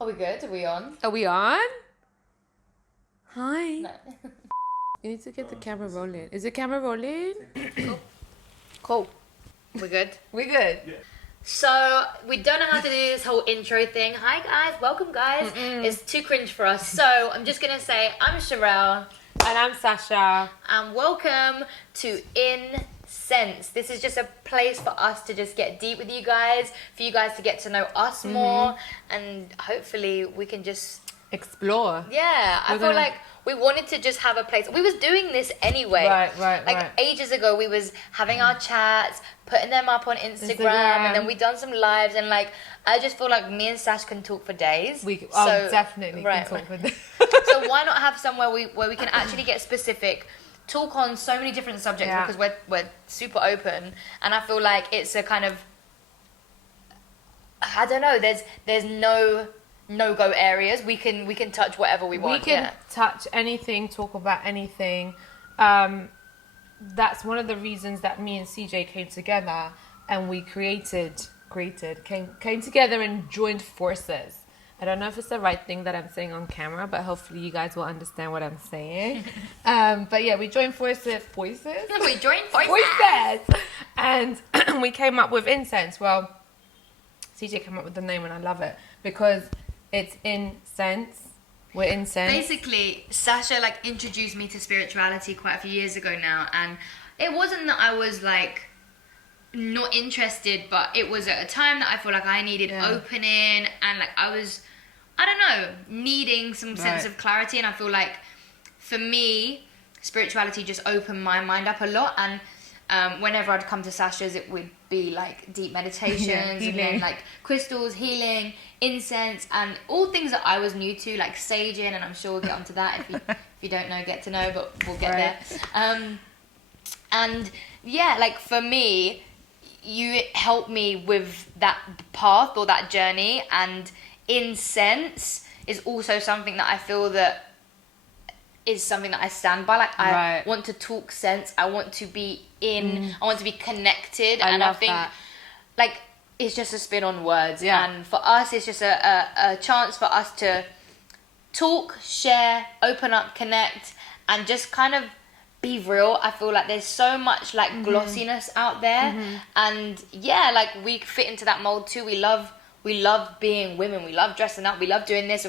Are we good? Are we on? Are we on? Hi. No. You need to get the camera rolling. Is the camera rolling? Cool. We're good. We're good. So, we don't know how to do this whole intro thing. Hi guys, welcome guys. It's too cringe for us. So, I'm just going to say, I'm Sherelle. And I'm Sasha. And welcome to InSense. This is just a place for us to just get deep with you guys, for you guys to get to know us more, and hopefully we can just... Explore. Yeah, I feel like we wanted to just have a place. We was doing this anyway. Right. Ages ago, we was having our chats, putting them up on Instagram, and then we done some lives, and like, I just feel like me and Sash can talk for days. We definitely can talk for days. So why not have somewhere where we can actually get specific, talk on so many different subjects, because we're super open, and I feel like it's a kind of, I don't know, there's no-go areas. We can touch whatever we want. We can touch anything, talk about anything. That's one of the reasons that me and CJ came together, and we came together and joined forces. I don't know if it's the right thing that I'm saying on camera, but hopefully you guys will understand what I'm saying. But yeah, we joined forces. We joined forces. And we came up with InSense. Well, CJ came up with the name, and I love it because it's InSense. We're InSense. Basically, Sasha introduced me to spirituality quite a few years ago now, and it wasn't that I was not interested, but it was at a time that I feel like I needed opening, and I was, I don't know, needing some sense of clarity. And I feel like for me, spirituality just opened my mind up a lot. And whenever I'd come to Sasha's, it would be deep meditations, and then crystals, healing, incense, and all things that I was new to, like saging, and I'm sure we'll get onto that. If you don't know, get to know, but we'll get there. And yeah, for me, you helped me with that path or that journey, and InSense is also something that I feel that is something that I stand by. I want to talk sense. I want to be I want to be connected. I think that. It's just a spin on words. Yeah. And for us, it's just a chance for us to talk, share, open up, connect, and just kind of be real. I feel like there's so much glossiness out there. And yeah, we fit into that mold too. We love being women. We love dressing up. We love doing this,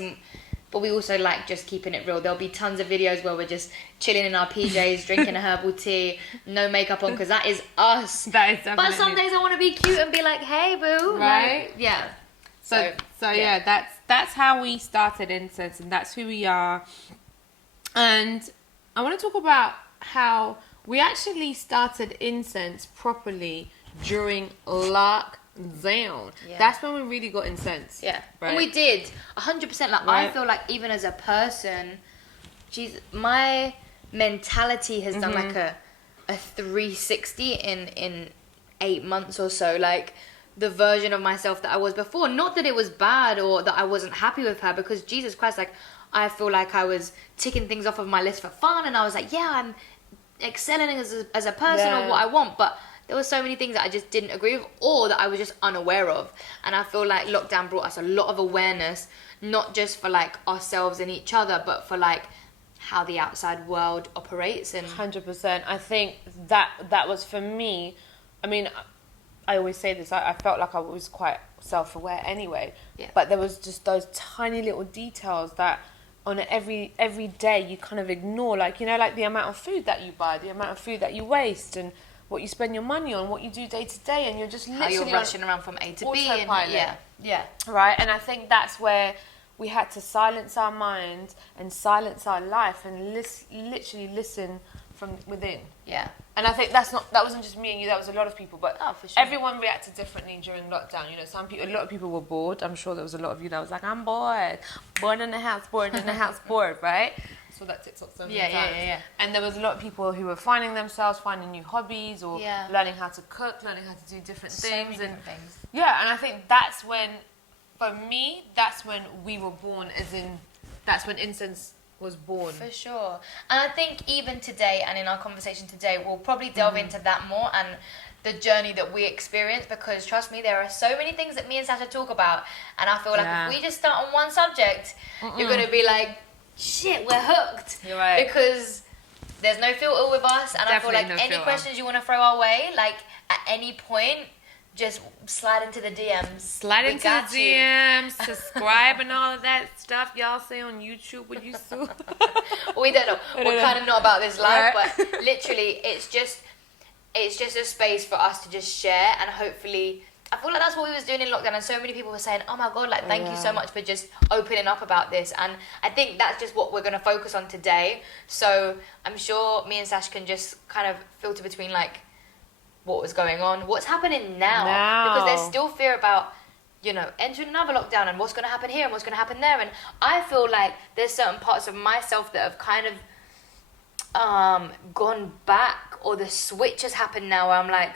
but we also like just keeping it real. There'll be tons of videos where we're just chilling in our PJs, drinking a herbal tea, no makeup on, because that is us. That is definitely. But some days I want to be cute and be like, hey, boo. Right? Yeah. So yeah, that's how we started InSense, and that's who we are. And I want to talk about how we actually started InSense properly during lockdown. Yeah. That's when we really got InSense. Yeah. Right? And we did 100%. I feel like even as a person, my mentality has done a 360 in 8 months or so. The version of myself that I was before. Not that it was bad or that I wasn't happy with her, because Jesus Christ, I feel like I was ticking things off of my list for fun, and I was like, yeah, I'm excelling as a person or what I want, but there were so many things that I just didn't agree with, or that I was just unaware of. And I feel like lockdown brought us a lot of awareness, not just for ourselves and each other, but for how the outside world operates. And 100%. I think that was for me. I mean, I always say this. I felt like I was quite self-aware anyway. Yeah. But there was just those tiny little details that on every day you kind of ignore. The amount of food that you buy, the amount of food that you waste, and what you spend your money on, what you do day to day, and you're just literally you're rushing around from A to B. And, yeah. Right, and I think that's where we had to silence our mind and silence our life and literally listen from within. Yeah. And I think that wasn't just me and you, that was a lot of people, but for sure. Everyone reacted differently during lockdown. A lot of people were bored. I'm sure there was a lot of you that was like, I'm bored in the house, bored, right? So that TikTok so many times. Yeah. And there was a lot of people who were finding new hobbies, or learning how to cook, learning how to do different things. Yeah, and I think that's when, for me, that's when we were born, that's when InSense was born. For sure. And I think even today, and in our conversation today, we'll probably delve into that more, and the journey that we experience, because trust me, there are so many things that me and Sasha talk about, and I feel like if we just start on one subject, you're gonna be like, shit, we're hooked. You're right. Because there's no filter with us, and I feel like any questions you want to throw our way, like at any point, just slide into the DMs. Slide into the DMs, subscribe and all of that stuff y'all say on YouTube when you sue. We don't know. We're kind of not about this life, but literally, it's just a space for us to just share, and hopefully, I feel like that's what we was doing in lockdown, and so many people were saying, oh my God, like, thank you so much for just opening up about this, and I think that's just what we're going to focus on today. So I'm sure me and Sash can just kind of filter between, like, what was going on, what's happening now. Because there's still fear about, you know, entering another lockdown and what's going to happen here and what's going to happen there, and I feel like there's certain parts of myself that have kind of gone back, or the switch has happened now where I'm like,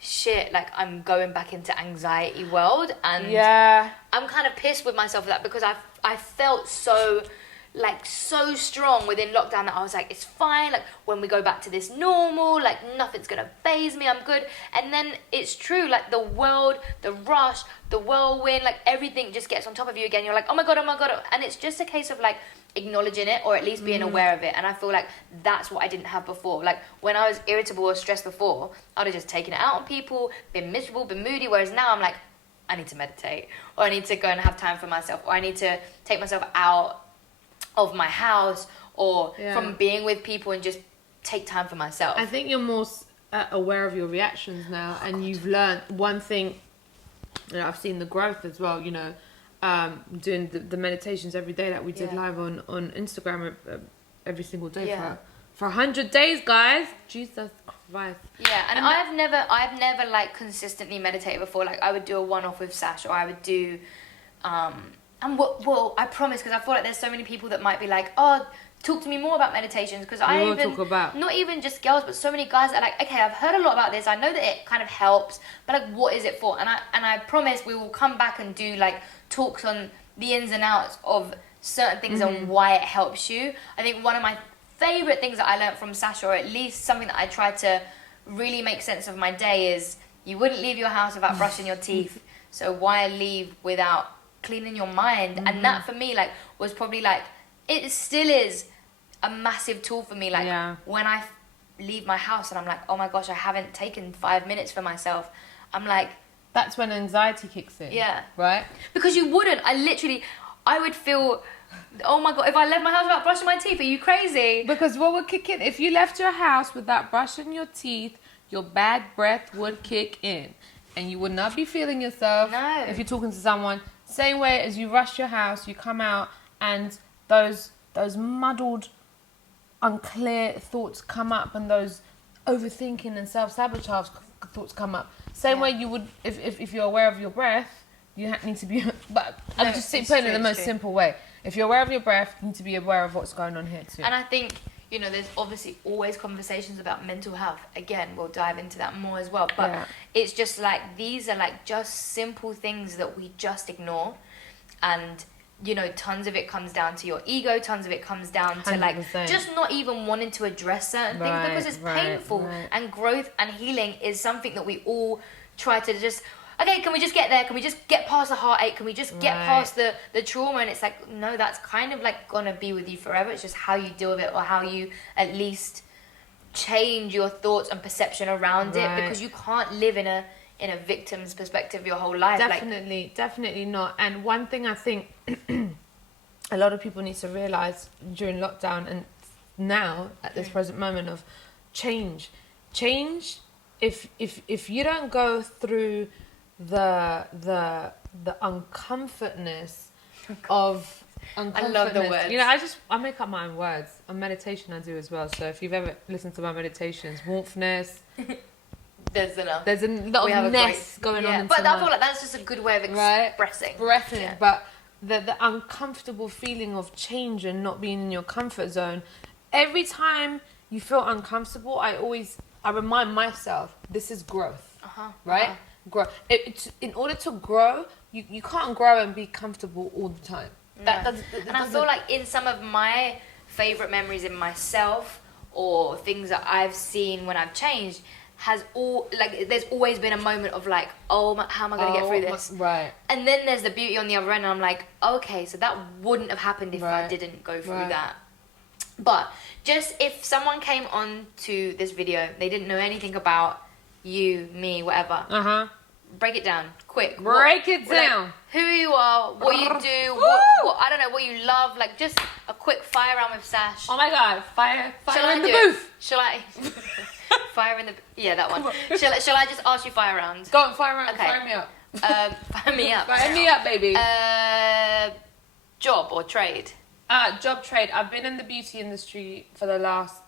shit, like I'm going back into anxiety world, and I'm kind of pissed with myself for that, because I felt so strong within lockdown that I was like, it's fine, like when we go back to this normal, like nothing's gonna faze me, I'm good. And then it's true, like the world, the rush, the whirlwind, like everything just gets on top of you again. You're like, oh my god, and it's just a case of like acknowledging it, or at least being aware of it. And I feel like that's what I didn't have before. Like when I was irritable or stressed before, I'd have just taken it out on people, been miserable, been moody, whereas now I'm like, I need to meditate, or I need to go and have time for myself, or I need to take myself out of my house, or from being with people, and just take time for myself. I think you're more aware of your reactions now, and you've learned one thing. You know, I've seen the growth as well, you know, doing the meditations every day that we did live on Instagram every single day for 100 days, guys. Jesus Christ. Yeah, and I've never like consistently meditated before. Like I would do a one-off with Sash, or I would do well, I promise, because I feel like there's so many people that might be like, oh, talk to me more about meditations, because not even just girls, but so many guys that are like, okay, I've heard a lot about this, I know that it kind of helps, but like, what is it for? And I promise we will come back and do like talks on the ins and outs of certain things and why it helps you. I think one of my favorite things that I learned from Sasha, or at least something that I tried to really make sense of my day, is you wouldn't leave your house without brushing your teeth, so why leave without cleaning your mind? And that for me like was probably like, it still is a massive tool for me, like when I leave my house and I'm like, oh my gosh, I haven't taken 5 minutes for myself, I'm like, that's when anxiety kicks in, right? Because you wouldn't, I would feel, oh my god, if I left my house without brushing my teeth, are you crazy? Because what would kick in, if you left your house without brushing your teeth, your bad breath would kick in, and you would not be feeling yourself. No. If you're talking to someone, same way as you rush your house, you come out and those muddled, unclear thoughts come up, and those overthinking and self-sabotage thoughts come up. Same way you would, if you're aware of your breath, you need to be, but I'm just putting it in the most simple way. If you're aware of your breath, you need to be aware of what's going on here too. And I think, you know, there's obviously always conversations about mental health. Again, we'll dive into that more as well. But it's just like, these are like just simple things that we just ignore. And, you know, tons of it comes down to your ego. Tons of it comes down to 100%. Like just not even wanting to address certain things because it's painful. Right. And growth and healing is something that we all try to just, okay, can we just get there? Can we just get past the heartache? Can we just get past the trauma? And it's like, no, that's kind of like gonna be with you forever. It's just how you deal with it, or how you at least change your thoughts and perception around it, because you can't live in a victim's perspective your whole life. Definitely not. And one thing I think a lot of people need to realize during lockdown and now at this present moment of change, if you don't go through the uncomfortness of uncomfortness. I love the words. You know, I make up my own words. On meditation I do as well. So if you've ever listened to my meditations, warmthness. There's a lot of ness going on. But I feel like that's just a good way of expressing. But the uncomfortable feeling of change and not being in your comfort zone. Every time you feel uncomfortable, I remind myself, this is growth. Right? Grow. In order to grow, you can't grow and be comfortable all the time. No. And I feel like in some of my favourite memories in myself, or things that I've seen when I've changed, there's always been a moment of like, oh, how am I going to get through this? Right. And then there's the beauty on the other end, and I'm like, okay, so that wouldn't have happened if I didn't go through that. But just if someone came on to this video, they didn't know anything about you, me, whatever. Break it down, quick. Break it down. Like, who you are, what you do, what I don't know, what you love. Like just a quick fire round with Sash. Oh my God, fire in the booth. Shall I? Fire in the that one. Shall I just ask you fire rounds? Go on, fire round. Okay. Fire me up. Fire me up. Fire me up, baby. Job or trade? Job trade. I've been in the beauty industry for the last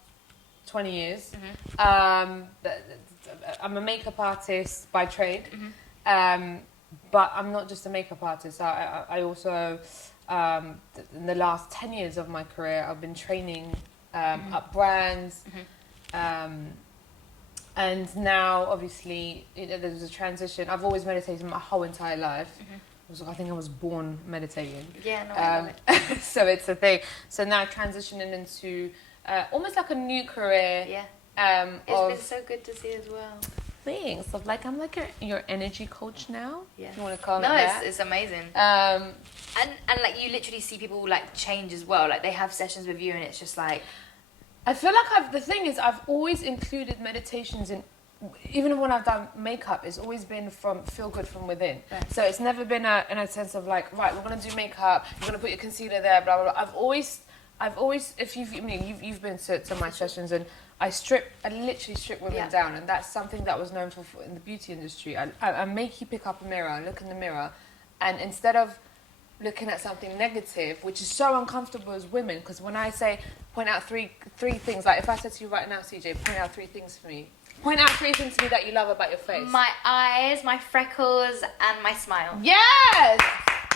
20 years. I'm a makeup artist by trade, but I'm not just a makeup artist. I also, in the last 10 years of my career, I've been training up brands, and now obviously there's a transition. I've always meditated my whole entire life. I think I was born meditating. Yeah, no, so it's a thing. So now transitioning into almost like a new career. Yeah. It's been so good to see as well. Thanks. I'm like your energy coach now. Yeah. If you want to call it that. that. No, it's amazing. And like you literally see people like change as well. Like they have sessions with you, and it's just like. I feel like the thing is I've always included meditations in. Even when I've done makeup, it's always been from feel good from within. Right. So it's never been in a sense of like, right, we're gonna do makeup, you're gonna put your concealer there, blah blah blah. I've always, if you've been to my sessions, and I literally strip women down, and that's something that was known for in the beauty industry. I make you pick up a mirror, look in the mirror, and instead of looking at something negative, which is so uncomfortable as women, because when I say point out three things, like if I said to you right now, CJ, point out 3 things for me. Point out 3 things to me that you love about your face. My eyes, my freckles, and my smile. Yes!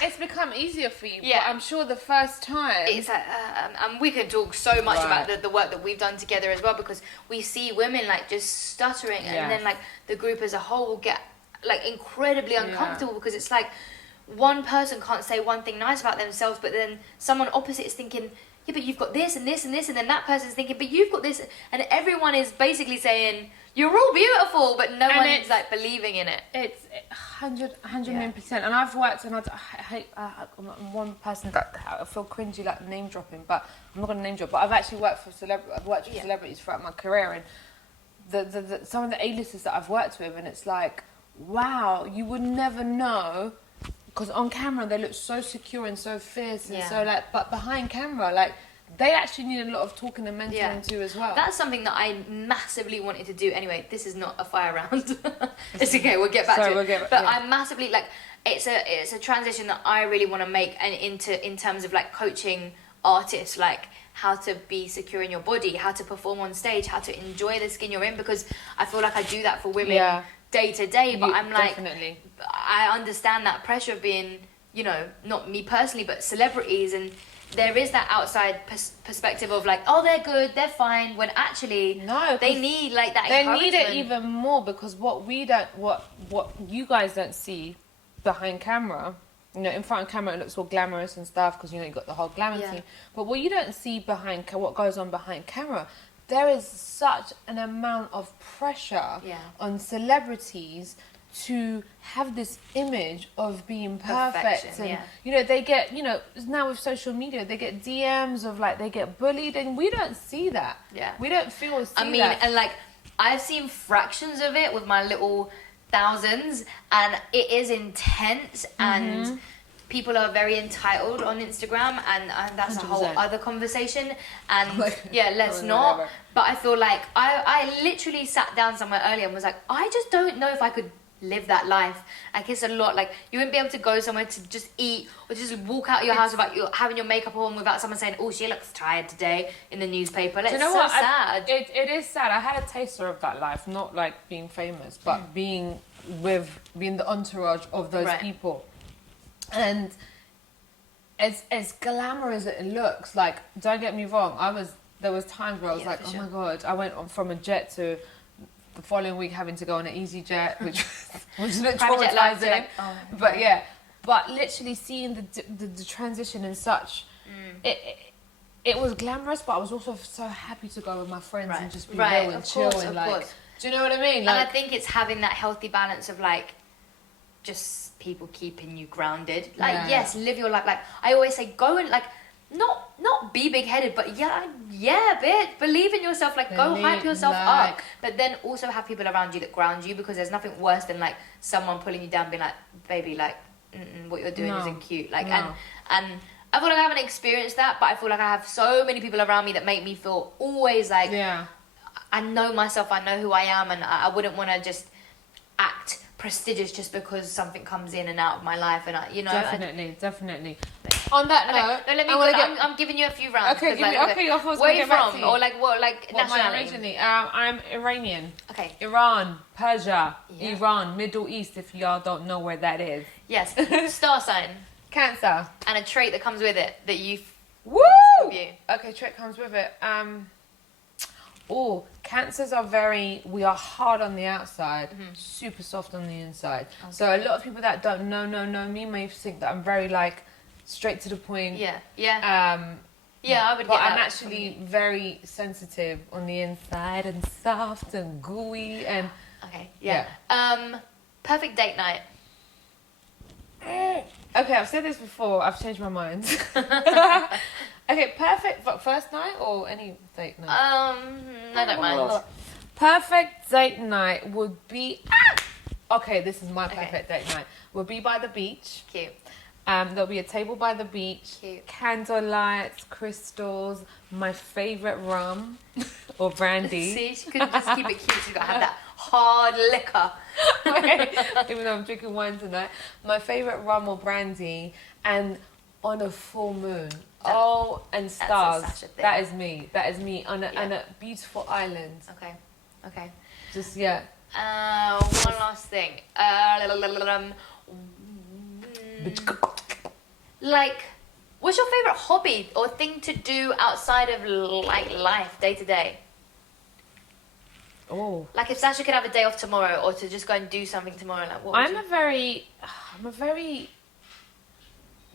It's become easier for you, yeah. But I'm sure the first time... It's and we could talk so much about the work that we've done together as well, because we see women like just stuttering, and then like the group as a whole will get like incredibly uncomfortable because it's like one person can't say one thing nice about themselves, but then someone opposite is thinking, yeah, but you've got this and this and this, and then that person's thinking, but you've got this, and everyone is basically saying, you're all beautiful, but no one's like believing in it. It's 100%. And I've worked, and I'm one person that I feel cringy like name dropping, but I'm not going to name drop. But I've actually worked for celebrities throughout my career, and the some of the A-listers that I've worked with, and it's like, wow, you would never know. Because on camera they look so secure and so fierce and so like, but behind camera, like they actually need a lot of talking and mentoring too as well. That's something that I massively wanted to do. Anyway, this is not a fire round. It's okay. We'll get back to it. But I massively like it's a transition that I really want to make, and in terms of like coaching artists, like how to be secure in your body, how to perform on stage, how to enjoy the skin you're in, because I feel like I do that for women day to day, but I'm like, definitely. I understand that pressure of being, not me personally, but celebrities, and there is that outside perspective of like, oh, they're good, they're fine, when actually they need like that encouragement. They need it even more, because what you guys don't see behind camera, in front of camera it looks all glamorous and stuff, because you've got the whole glamour team, but what you don't see behind what goes on behind camera, there is such an amount of pressure on celebrities to have this image of being perfect, and they get, now with social media they get DMs of like they get bullied, and we don't see that. We don't feel that. And like I've seen fractions of it with my little thousands, and it is intense, and people are very entitled on Instagram, and that's 100%. A whole other conversation, and let's not. Whatever. But I feel like I literally sat down somewhere earlier and was like, I just don't know if I could live that life. Like it's a lot. Like you wouldn't be able to go somewhere to just eat or just walk out your house without having your makeup on, without someone saying, oh, she looks tired today in the newspaper. Like, it's so sad. It is sad. I had a taster of that life, not like being famous, but being the entourage of those people. And as glamorous as it looks, like, don't get me wrong, there was times where I was like, oh my God, I went on from a jet to the following week having to go on an easy jet, which was a bit traumatizing. But literally seeing the transition and such, it was glamorous, but I was also so happy to go with my friends and just be real and chill and like. Do you know what I mean? And I think it's having that healthy balance of like, just people keeping you grounded. Like, yes, live your life. Like, I always say, go and like, not be big headed, but yeah, bitch, believe in yourself. Like, go hype yourself up. But then also have people around you that ground you, because there's nothing worse than like someone pulling you down, being like, baby, like, what you're doing isn't cute. Like, and I feel like I haven't experienced that, but I feel like I have so many people around me that make me feel always like, I know myself, I know who I am, and I wouldn't want to just act prestigious just because something comes in and out of my life, and definitely. On that note, no, let me. I'm giving you a few rounds. Okay, where are you from, or like what, like nationality? Originally, I'm Iranian. Okay. Iran, Persia, Iran, Middle East. If y'all don't know where that is. Yes. Star sign. Cancer. And a trait that comes with it that you. Woo! You. Okay, trait comes with it. Cancers are we are hard on the outside, super soft on the inside. Okay. So a lot of people that don't know me may think that I'm very like straight to the point. Yeah. I would. But I'm actually very sensitive on the inside and soft and gooey and. Okay. Yeah. Perfect date night. Okay, I've said this before. I've changed my mind. Okay, perfect. But first night or any date night? I don't mind. Perfect date night would be. Okay, this is my perfect date night. Would be by the beach. Cute. There'll be a table by the beach. Cute. Candle lights, crystals, my favorite rum or brandy. See, she couldn't just keep it cute. She's got to have that hard liquor. Even though I'm drinking wine tonight. My favorite rum or brandy, and on a full moon. And stars. That is me. That is me on a beautiful island. Okay. Just one last thing. Like, what's your favorite hobby or thing to do outside of like life, day to day? Oh. Like if Sasha could have a day off tomorrow, or to just go and do something tomorrow, like what? I'm a very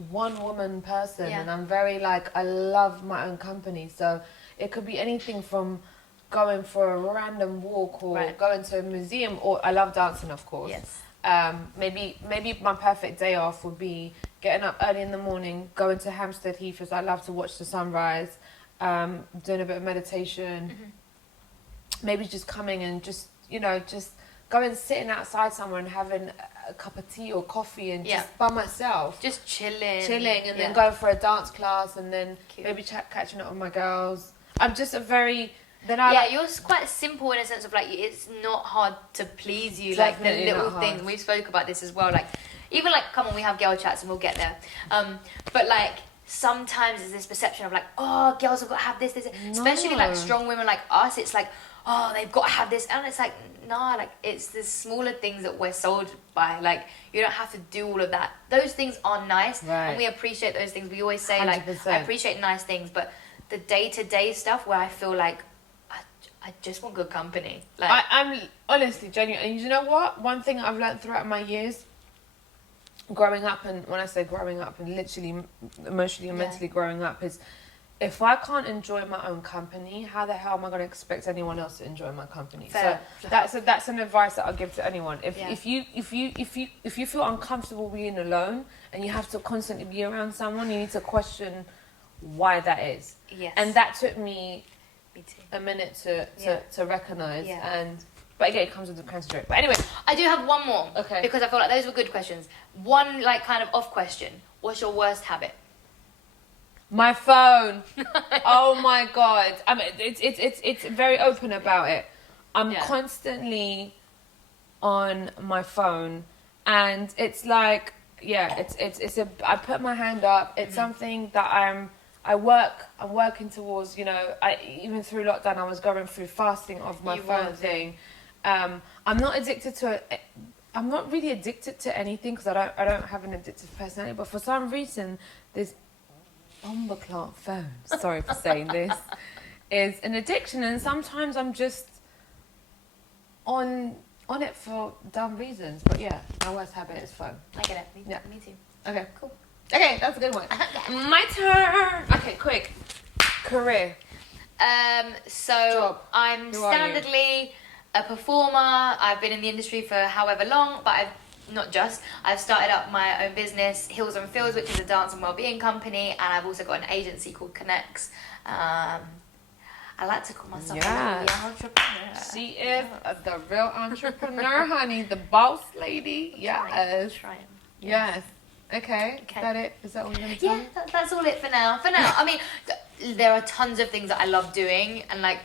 one woman person, and I'm very like, I love my own company, so it could be anything from going for a random walk or going to a museum, or I love dancing, of course. Yes. Maybe my perfect day off would be getting up early in the morning, going to Hampstead Heath, as I love to watch the sunrise, doing a bit of meditation, maybe just coming and just going sitting outside somewhere and having a cup of tea or coffee and just by myself. Just chilling and then going for a dance class and then maybe catching up with my girls. I'm just a very... you're quite simple in a sense of like, it's not hard to please you. Definitely, like the little things. We spoke about this as well. Like, even like, come on, we have girl chats and we'll get there. But like, sometimes there's this perception of like, oh, girls have got to have this. Especially like strong women like us. It's like, oh, they've got to have this. And it's like, nah, like it's the smaller things that we're sold by. Like, you don't have to do all of that. Those things are nice. And we appreciate those things. We always say 100%. Like, I appreciate nice things, but the day-to-day stuff where I feel like, I just want good company. Like I'm honestly genuine, and you know what? One thing I've learned throughout my years, growing up, and when I say growing up, and literally emotionally and mentally growing up, is if I can't enjoy my own company, how the hell am I going to expect anyone else to enjoy my company? Fair. So that's an advice that I'll give to anyone. If you feel uncomfortable being alone and you have to constantly be around someone, you need to question why that is. Yes. And that took me a minute to recognise, but again, it comes with the cancer trait. But anyway, I do have one more, because I feel like those were good questions. One like kind of off question: what's your worst habit? My phone. Oh my god! I mean, it's very open about it. I'm constantly on my phone, and it's like I put my hand up. It's something that I'm working towards, even through lockdown, I was going through fasting of my phone thing. I'm not really addicted to anything, because I don't have an addictive personality, but for some reason, this bomber plant phone, sorry for saying this, is an addiction, and sometimes I'm just on it for dumb reasons. But my worst habit is phone. I get it. Me too. Okay, cool. Okay, that's a good one. My turn. Okay, quick. Career. So job. I'm standardly a performer. I've been in the industry for however long, but I've started up my own business, Hills and Feels, which is a dance and wellbeing company, and I've also got an agency called Connects. I like to call myself a young entrepreneur. She is the real entrepreneur, honey, the boss lady. Yes. Trying. Yes. Okay. Is that it? Is that all you're going to tell me? That's all it for now. I mean, there are tons of things that I love doing, and like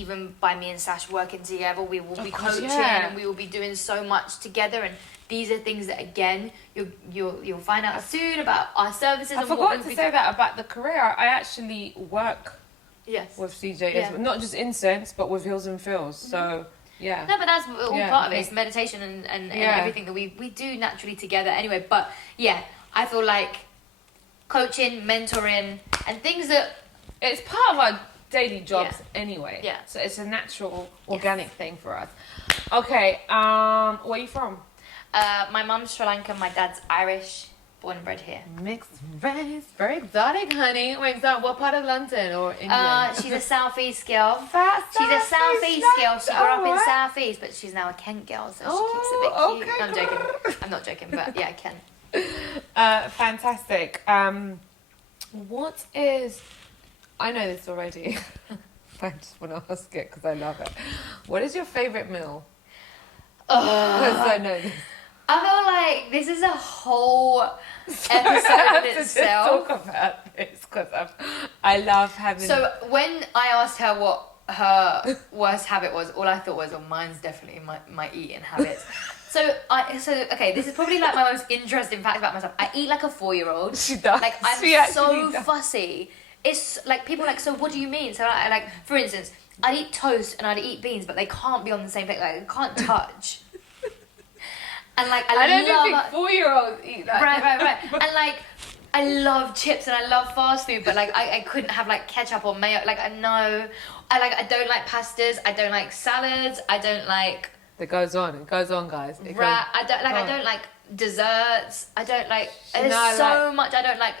even by me and Sash working together, we will be coaching and we will be doing so much together. And these are things that again you'll find out soon about our services. I forgot to say that about the career. I actually work with CJ, not just InSense, but with Hills and Feels. So. Yeah. No, but that's all part of it. It's meditation and everything that we do naturally together anyway. But yeah, I feel like coaching, mentoring, and things that... It's part of our daily jobs anyway. Yeah. So it's a natural, organic thing for us. Okay, where are you from? My mum's Sri Lankan, my dad's Irish. Born and bred here. Mixed race, very exotic, honey. Wait, what part of London or England? She's a southeast girl. She's a southeast girl. She grew up in southeast, but she's now a Kent girl, so she keeps it a bit cute. No, I'm joking. I'm not joking, but yeah, Kent. Fantastic. What is? I know this already. I just want to ask it because I love it. What is your favorite meal? Because I know this. I feel like this is a whole episode in itself. Talk about this because I love having. So when I asked her what her worst habit was, all I thought was, "Oh, mine's definitely my eating habits." So okay, this is probably like my most interesting fact about myself. I eat like a 4-year-old. She does. Like I'm so fussy. It's like people are like, so what do you mean? So I like, for instance, I'd eat toast and I'd eat beans, but they can't be on the same thing. Like they can't touch. And like I don't think 4-year-olds eat that. Right. And like I love chips and I love fast food, but like I couldn't have like ketchup or mayo. Like I don't like pastas. I don't like salads. I don't like. It goes on, guys. I don't like desserts. I don't like. There's so much I don't like.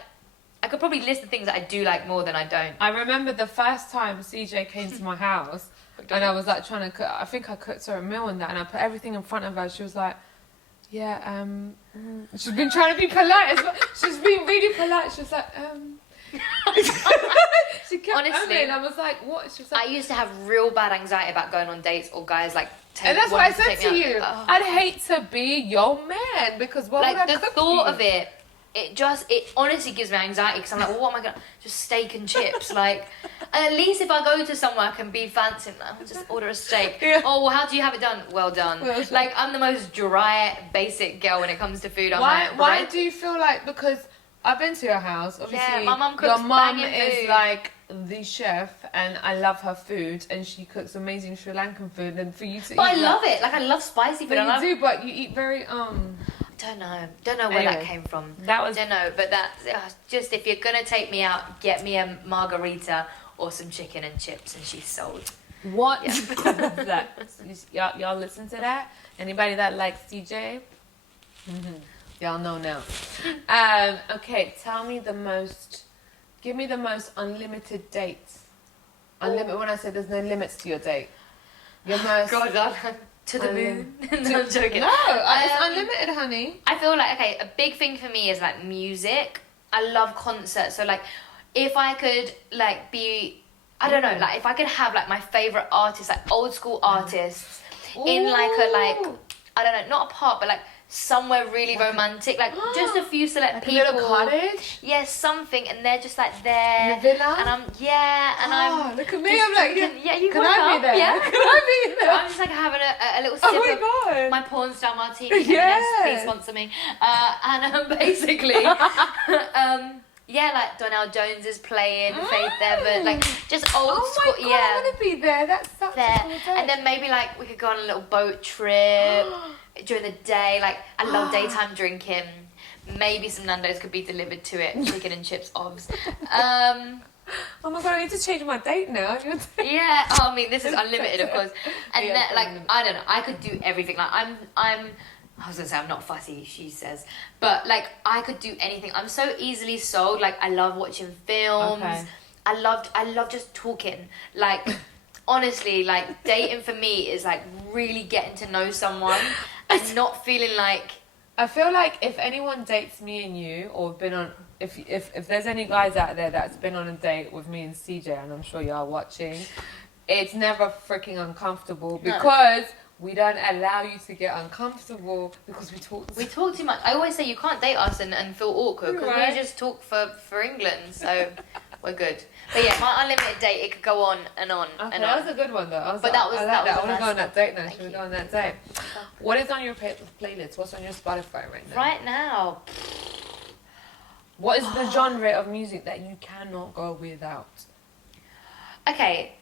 I could probably list the things that I do like more than I don't. I remember the first time CJ came to my house, and I was like trying to cook. I think I cooked her a meal and that, and I put everything in front of her. She was like. Yeah, she's been trying to be polite as well. She's been really polite. She was like, She kept honestly, and I was like, what? She was like, I used to have real bad anxiety about going on dates or guys like and that's what I said to you. I'd hate to be your man because what would I cook the thought of it honestly gives me anxiety because I'm like, well, what am I gonna just steak and chips like, and at least if I go to somewhere I can be fancy and I'll just order a steak. Oh, well, how do you have it done? Well done. Like I'm the most dry basic girl when it comes to food. Why do you feel like, because I've been to your house obviously, my mum cooks your mum is like the chef and I love her food and she cooks amazing Sri Lankan food, and for you to I love it, like I love spicy food. But you do, but you eat very don't know where that came from. Don't know, but that's just, if you're gonna take me out, get me a margarita or some chicken and chips, and she's sold. What? Yeah. that? Y'all listen to that? Anybody that likes CJ? Mm-hmm. Y'all know now. Okay, give me the most unlimited dates. Unlimited when I say there's no limits to your date. Your most. God. To the moon. No, I'm joking. No, it's unlimited, honey. I feel like, okay, a big thing for me is like music. I love concerts. So like, if I could like be, I don't know, like if I could have like my favorite artists, like old school artists, in like I don't know, not a park, but like somewhere really romantic, like just a few select like people. A little cottage? Yeah, something, and they're just like there. In a villa? And I'm look at me, I'm like, you can I be there? Yeah. Can I be there? So I'm just like having a little sip of my porn star martini. Please sponsor me. And basically, yeah, like Donnell Jones is playing, Faith Evans, like just old school. Oh my God, I want to be there. That's such a cool day. And then maybe like we could go on a little boat trip during the day. Like I love daytime drinking. Maybe some Nando's could be delivered to it. Chicken and chips, obs. Oh my God, I need to change my date now. Yeah, I mean this is unlimited, of course. And then, like I don't know, I could do everything. Like I was gonna say I'm not fussy, she says, but like I could do anything. I'm so easily sold. Like I love watching films. Okay. I love just talking. Like honestly, like, dating for me is like really getting to know someone and not feeling like. I feel like if anyone dates me and you, or been on, if there's any guys out there that's been on a date with me and CJ, and I'm sure you are watching, it's never freaking uncomfortable because we don't allow you to get uncomfortable because we talk. We talk too much. I always say you can't date us and feel awkward because we just talk for England, so we're good. But yeah, my unlimited date, it could go on and on Okay, and that on. was a good one though. I That was I that. want to go on that date now. Thank Should we you. go on that date? What is on your playlist? What's on your Spotify right now? Right now, What is the genre of music that you cannot go without? okay.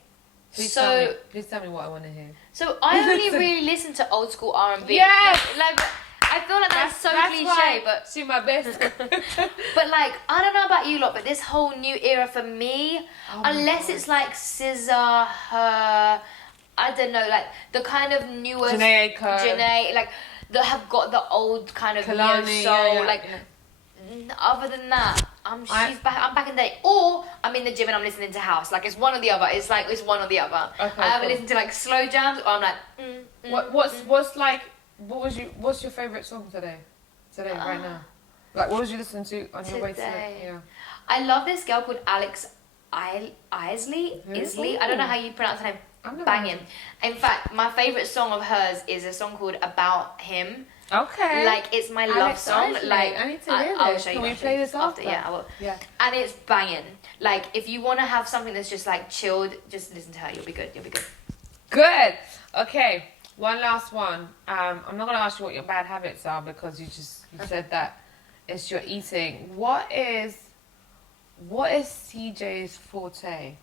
Please tell me what I want to hear. So I only really listen to old school R&B. Yes! Like I feel like that's so cliche, why but she my best. but like I don't know about you lot, but this whole new era for me, unless it's like SZA, her, I don't know, like the kind of newest Janae, like that have got the old kind of Kalani, neo soul, yeah. Other than that, I'm back in the day, or I'm in the gym and I'm listening to house. Like it's one or the other. It's like it's one or the other. Okay, I haven't listened to like slow jams, or I'm like. What's your favorite song today? Right now. Like what was you listening to on your way to? Yeah. I love this girl called Alex Isley. I don't know how you pronounce her name. Banging. In fact, my favorite song of hers is a song called About Him. Okay. Like it's my love song. Isley. Like I need to hear I'll this. show you. Can we play this after? Yeah, I will. Yeah. And it's banging. Like if you want to have something that's just like chilled, just listen to her. You'll be good. Good. Okay. One last one. I'm not gonna ask you what your bad habits are because you said that it's your eating. What is CJ's forte?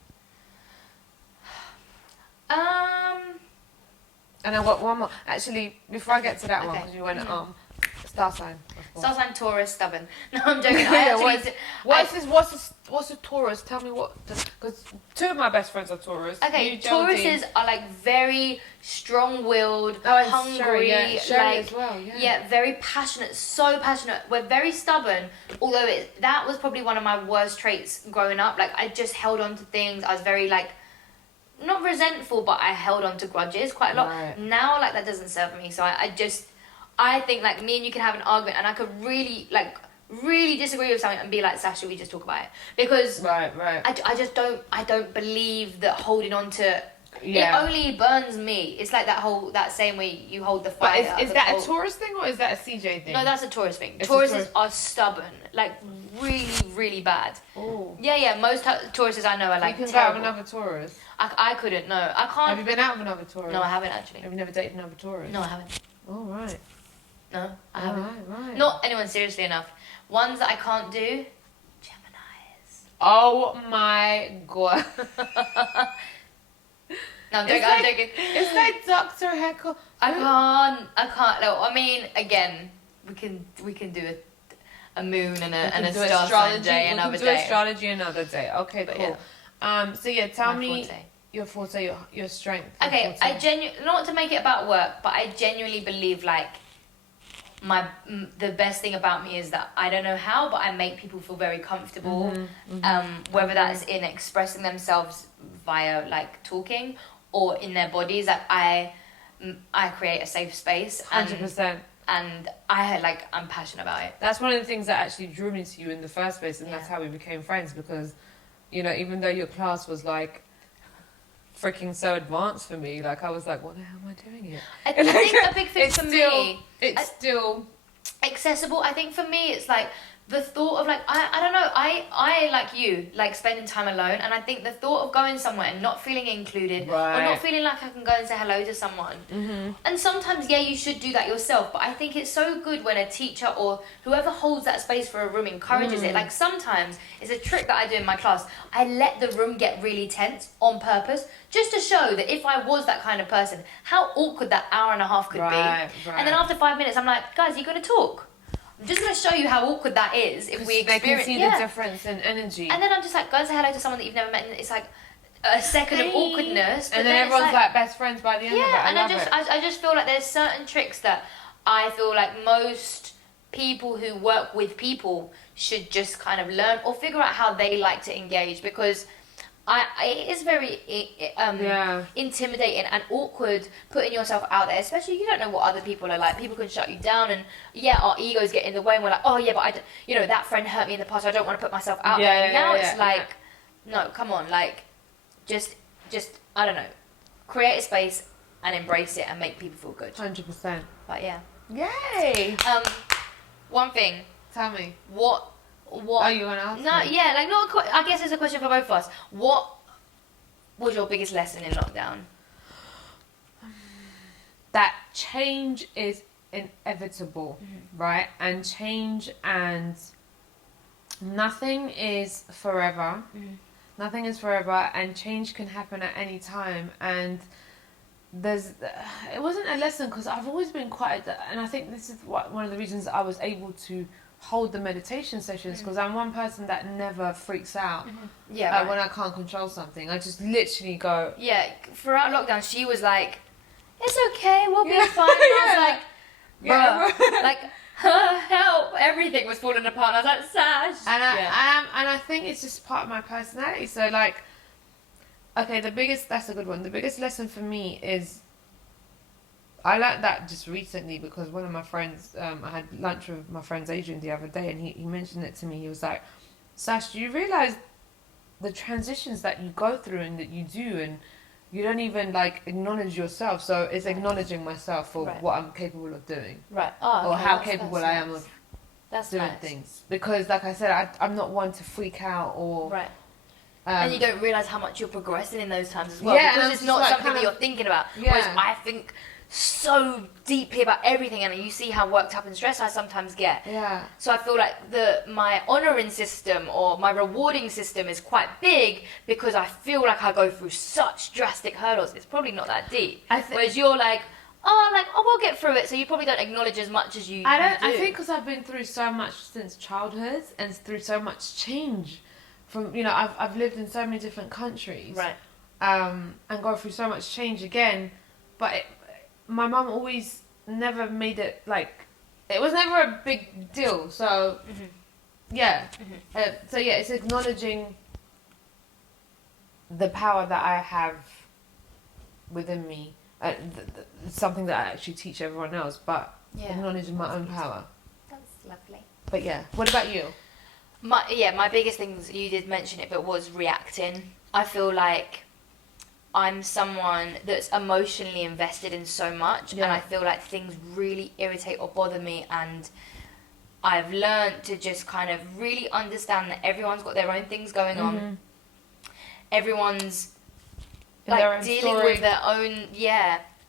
And I got one more. Actually, before I get to that one, because you went star sign. Star sign Taurus, stubborn. No, I'm joking. What's a Taurus? Tell me what. Because two of my best friends are Taurus. Okay, Tauruses are like very strong-willed, hungry, Sherry as well. Yeah, very passionate, so passionate. We're very stubborn. Although that was probably one of my worst traits growing up. Like I just held on to things. I was very like. Not resentful, but I held on to grudges quite a lot. Right. Now, like, that doesn't serve me. So I think, like, me and you can have an argument and I could really disagree with something and be like, Sasha, we just talk about it. Because right. I don't believe that holding on to, it only burns me. It's like that same way you hold the fire. But is that a Taurus thing or is that a CJ thing? No, that's a Taurus thing. It's Tauruses are stubborn. Like, really, really bad. Oh. Yeah, most Tauruses I know are like you can terrible. go out with another Taurus. I couldn't, no. I can't. Have you been out with another Taurus? No, I haven't actually. Have you never dated another Taurus? No, I haven't. Oh, right. No, I haven't. Right. Not anyone seriously enough. Ones that I can't do, Geminis. Oh my god. No, I'm joking. It's like Dr. Heckle. I can't. No, I mean, again, we can do a moon and a star sign day another day. We can do astrology another day. Okay, But cool. So yeah, tell me forte. your forte, your strength. Okay, not to make it about work, but I genuinely believe like the best thing about me is that I don't know how, but I make people feel very comfortable. Whether that's in expressing themselves via like talking or in their bodies, like I create a safe space. 100%. And I'm passionate about it. That's one of the things that actually drew me to you in the first place, and that's how we became friends. Because, you know, even though your class was like freaking so advanced for me, like I was like, what the hell am I doing here? I think a big thing for me, it's still accessible. I think for me, it's like the thought of like I don't know. I like you like spending time alone, and I think the thought of going somewhere and not feeling included or not feeling like I can go and say hello to someone. And sometimes you should do that yourself, but I think it's so good when a teacher or whoever holds that space for a room encourages it. Like sometimes it's a trick that I do in my class. I let the room get really tense on purpose just to show that if I was that kind of person, how awkward that hour and a half could be. And then after 5 minutes, I'm like, guys, are you going to talk? I'm just going to show you how awkward that is if we experience. They can see the difference in energy. And then I'm just like, go and say hello to someone that you've never met, and it's like a second of awkwardness. And then everyone's like best friends by the end of it. I just feel like there's certain tricks that I feel like most people who work with people should just kind of learn or figure out how they like to engage, because it is very intimidating and awkward putting yourself out there, especially you don't know what other people are like. People can shut you down, and our egos get in the way, and we're like, oh yeah, but that friend hurt me in the past, so I don't want to put myself out there. And now it's like, no, come on, like, just I don't know, create a space and embrace it and make people feel good. 100%. But yeah. Yay. One thing. Tell me. What? Are you gonna ask? No, me? yeah, like I guess it's a question for both of us. What was your biggest lesson in lockdown? That change is inevitable, right? And change and nothing is forever. Nothing is forever, and change can happen at any time. And it wasn't a lesson because I've always been and I think this is one of the reasons I was able to hold the meditation sessions, because I'm one person that never freaks out when I can't control something. I just literally go. Yeah, throughout lockdown, she was like, "It's okay, we'll be fine." I was like, like, help! Everything was falling apart. And I was like, "Sash." And I think it's just part of my personality. So like, okay, that's a good one. The biggest lesson for me is, I learned that just recently because one of my friends, I had lunch with my friend Adrian the other day, and he mentioned it to me. He was like, Sash, do you realise the transitions that you go through and that you do, and you don't even like acknowledge yourself? So it's acknowledging myself for what I'm capable of doing. Right. Or how capable I am of doing nice. things. Because like I said, I'm not one to freak out or... Right. And you don't realise how much you're progressing in those times as well. Because it's not something that you're thinking about. Yeah. Whereas I think so deeply about everything, and you see how worked up and stressed I sometimes get. Yeah. So I feel like my honouring system or my rewarding system is quite big because I feel like I go through such drastic hurdles. It's probably not that deep. Whereas you're like, we'll get through it. So you probably don't acknowledge as much as you do. I think because I've been through so much since childhood and through so much change. From I've lived in so many different countries. Right. And gone through so much change again, but my mum always never made it like, it was never a big deal. So it's acknowledging the power that I have within me. Something that I actually teach everyone else, but acknowledging my own power. That's lovely. But yeah, what about you? My biggest things, you did mention it, but was reacting. I feel like I'm someone that's emotionally invested in so much, and I feel like things really irritate or bother me, and I've learned to just kind of really understand that everyone's got their own things going on. Everyone's like dealing with their own,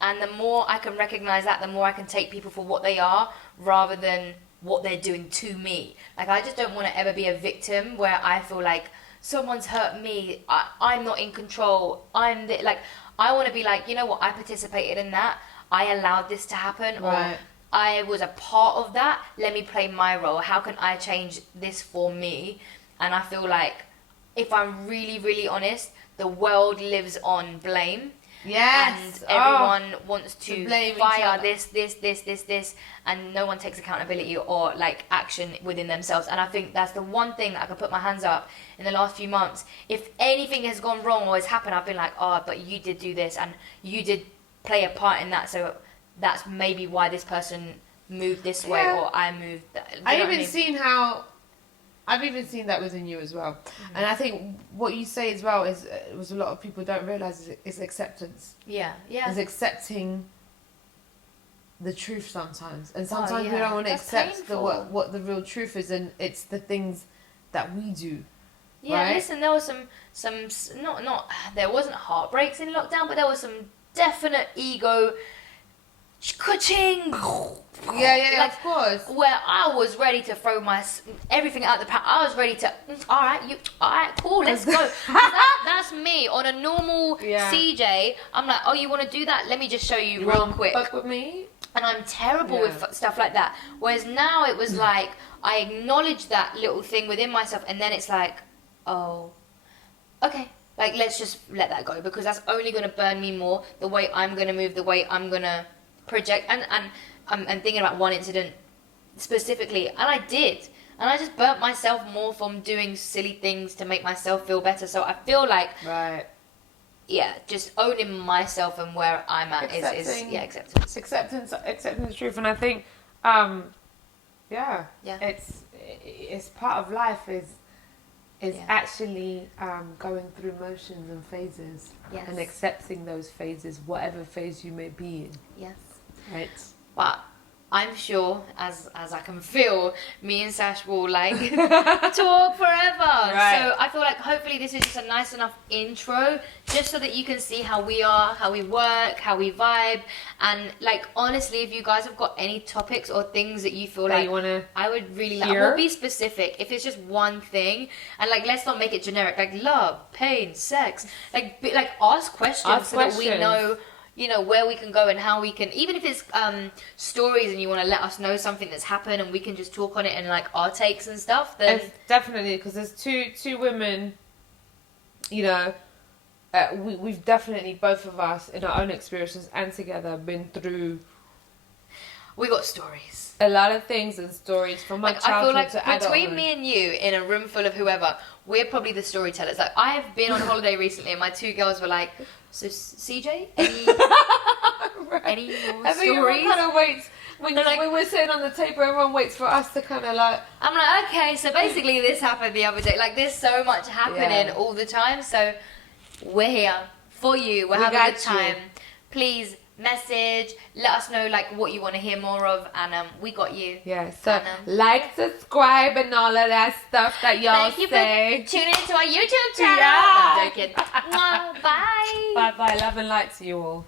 and the more I can recognise that, the more I can take people for what they are rather than what they're doing to me. Like, I just don't want to ever be a victim where I feel like someone's hurt me, I'm not in control, I want to be like, you know what, I participated in that, I allowed this to happen, or I was a part of that, let me play my role, how can I change this for me? And I feel like, if I'm really, really honest, the world lives on blame. Yes. And everyone wants to blame fire this, and no one takes accountability or like action within themselves. And I think that's the one thing that I can put my hands up in the last few months. If anything has gone wrong or has happened, I've been like, but you did do this and you did play a part in that, so that's maybe why this person moved this way or I moved that. I've even seen that within you as well. And I think what you say as well is a lot of people don't realise is acceptance. Yeah. Is accepting the truth sometimes. And sometimes we don't want to accept what the real truth is, and it's the things that we do. Yeah, right? Listen, there was some there wasn't heartbreaks in lockdown, but there was some definite ego ka-ching. Yeah, of course. Where I was ready to throw everything out the pack. I was ready to, all right, cool, let's go. That's me. On a normal CJ, I'm like, oh, you want to do that? Let me just show you real quick. Fuck with me? And I'm terrible with stuff like that. Whereas now it was like, I acknowledge that little thing within myself, and then it's like, oh, okay. Like, let's just let that go, because that's only going to burn me more, the way I'm going to move, the way I'm going to project. And I'm thinking about one incident specifically, and I And I just burnt myself more from doing silly things to make myself feel better. So I feel like, right. yeah, just owning myself and where I'm at is acceptance. Accepting the truth. And I think, it's part of life is actually going through motions and phases, and accepting those phases, whatever phase you may be in. Yes. Right. But I'm sure, as I can feel, me and Sash will talk forever. Right. So I feel like hopefully this is just a nice enough intro, just so that you can see how we are, how we work, how we vibe, and honestly, if you guys have got any topics or things that you feel that you wanna, I would really hear? We'll be specific. If it's just one thing, and let's not make it generic, love, pain, sex, ask questions so that we know. Where we can go and how we can, even if it's stories and you want to let us know something that's happened and we can just talk on it and our takes and stuff, then it's definitely, because there's two women, we've definitely, both of us in our own experiences and together, been through, we got stories, a lot of things and stories from my childhood I feel to adulthood. Between me and you in a room full of whoever, we're probably the storytellers. I have been on holiday recently and my two girls were like, so CJ, any more stories? Kind of waits when we're sitting on the table. Everyone waits for us to kind of I'm like, okay, so basically this happened the other day. There's so much happening all the time. So we're here for you. We're having a good time. Please message. Let us know what you want to hear more of, and we got you. Yeah. So subscribe, and all of that stuff that y'all thank you say. For tuning into our YouTube channel. Yeah. I'm joking. Bye. Bye. Love and light to you all.